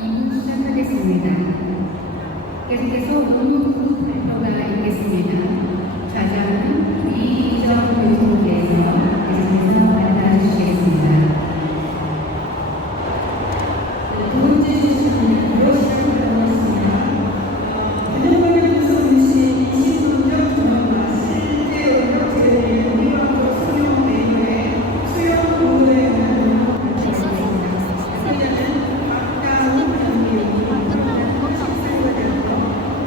2부 시작하겠습니다. 계속해서 오늘 발표가 있겠습니다. 좌장은 이희정 교수님께서 계속해서 발표해 주시겠습니다. 두 번째 세션은 무엇이라고 하겠습니다. 전형적인 분석 분식, 이심론적 전형과 실제론적 제도의 우리방적 수용 내용의 수용 공부에 관한 소리자는 박다운 연구위원, 식상과대학교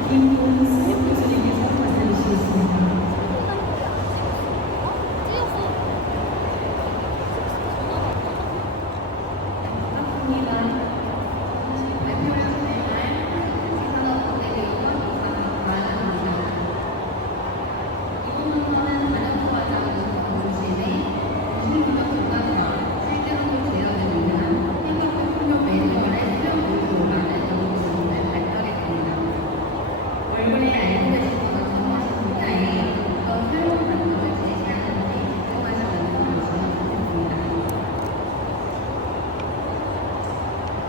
김동수 교수님께서 맡아주시겠습니다. 얼굴에 알고 계신 것과 전무하신 분야에 어떤 새로운 방법을 제시하는지 궁금하시다는 말씀을 드렸습니다.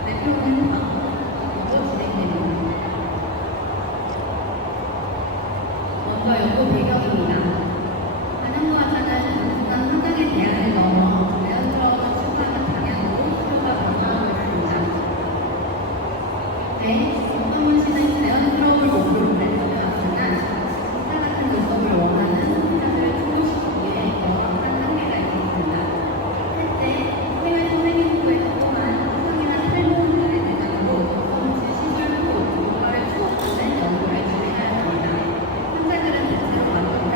발표는 먼저 진행됩니다. 먼저 연구 배경입니다. 반영과학자는 단순한 환경의 대안을 넘어 자연스러운 추구하는 방향으로 시도가 변화하고 있습니다. 정성훈 씨는 자연스러움을 목표로 발표해왔으나 기타 같은 분석을 원하는 소비자들을 충족시키기 위해 여러한 한계가 있습니다. 실제 해외 선생님 후보에서 또한 학생이나 탈모 환자를 대상으로 정성훈 씨 시술 후 결과를 추적하는 연구를 진행하였습니다. 환자들은 대체로 만족도가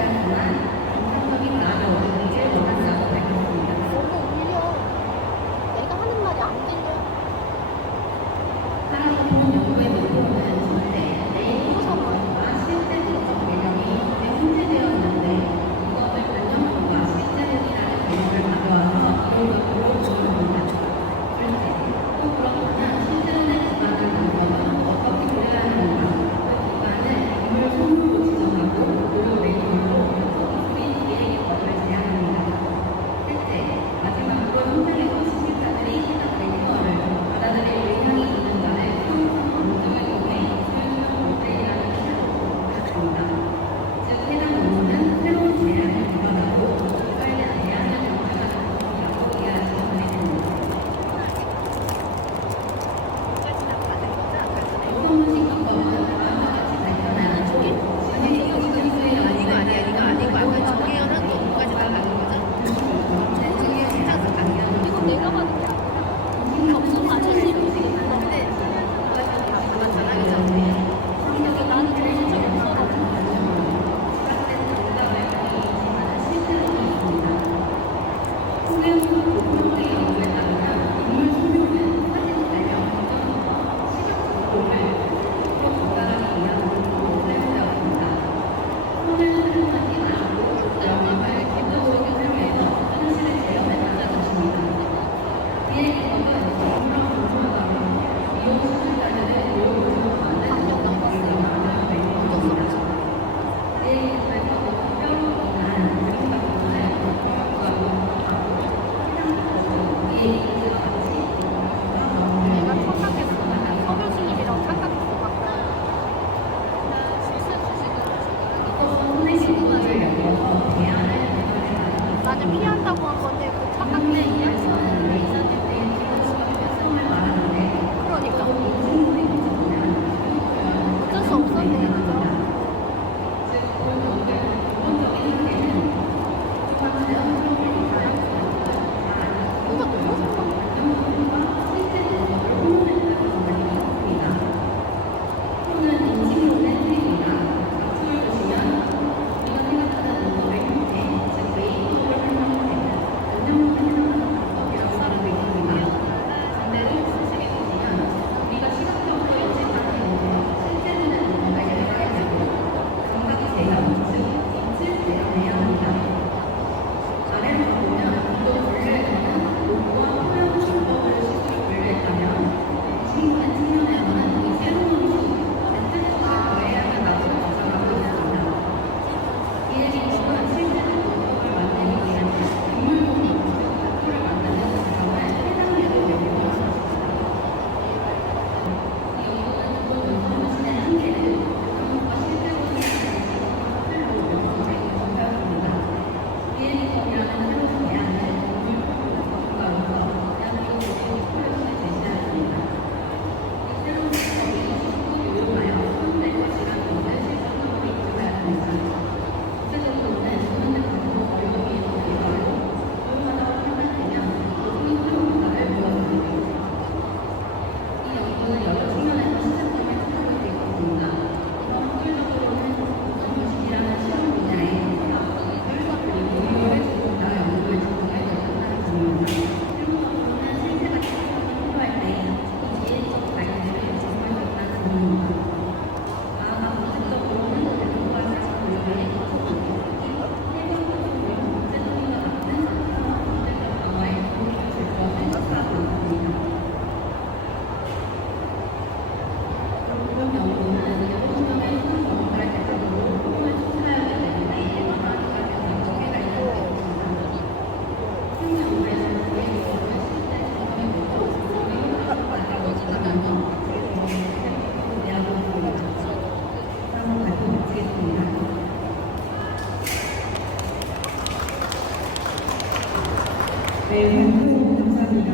네, 발표 감사합니다.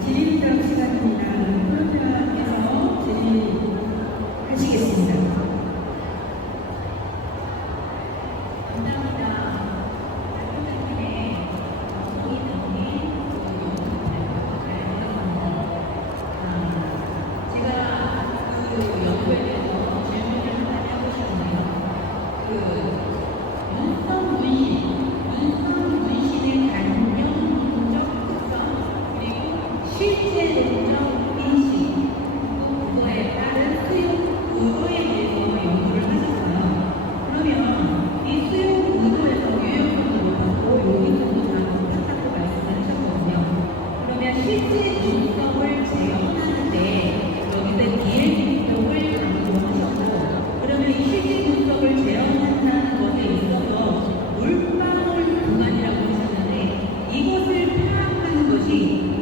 질의응답 시간입니다. 프로페라께서 질의하시겠습니다. 감사합니다. 대표님의 성의적인 제가 그 연구에 대해서 질문을 하나 하고 싶은데요. 눈썹 문신의 단정적 특성, 그리고 실제론적 인식, 그거에 따른 수용 의도에 대해서 연구를 하셨어요. 그러면 이 수용 의도에서 유효성도 높았고 용이성도 다 높았다고 말씀하셨거든요. 그러면 실제 눈썹을 재현하는데 여기서 비행기법을 강조하셨고, 그러면 이 실제 눈썹을 재현한다는 것에 있어서 물방울 구간이라고 하셨는데 이것을 파악하는 것이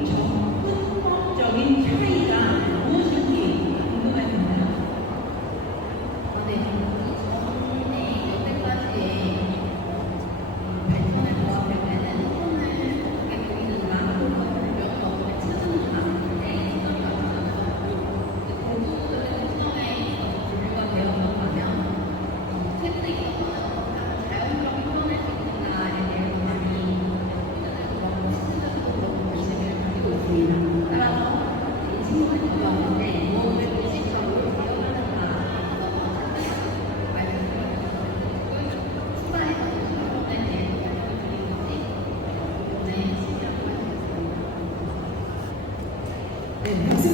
접근법적인 차이가 무엇인지 궁금해집니다. 네, 저는 여태까지의 발전을 보았을 때는 손을 이렇게 보이는 마음으로 몇 번을 찾는 마음인데 시점이 없어서 대부분의 시점에 있어서 분류가 되었다면 최근에 있어서는 자연스럽게 표현할 수 있는가에 대해서 많이 시도자들도 그렇고 시도자들도 그렇고 관심을 가지고 있습니다. 따라서 이 친구들이 왔는데 무엇을 의식하고 배워가는가 네, 박수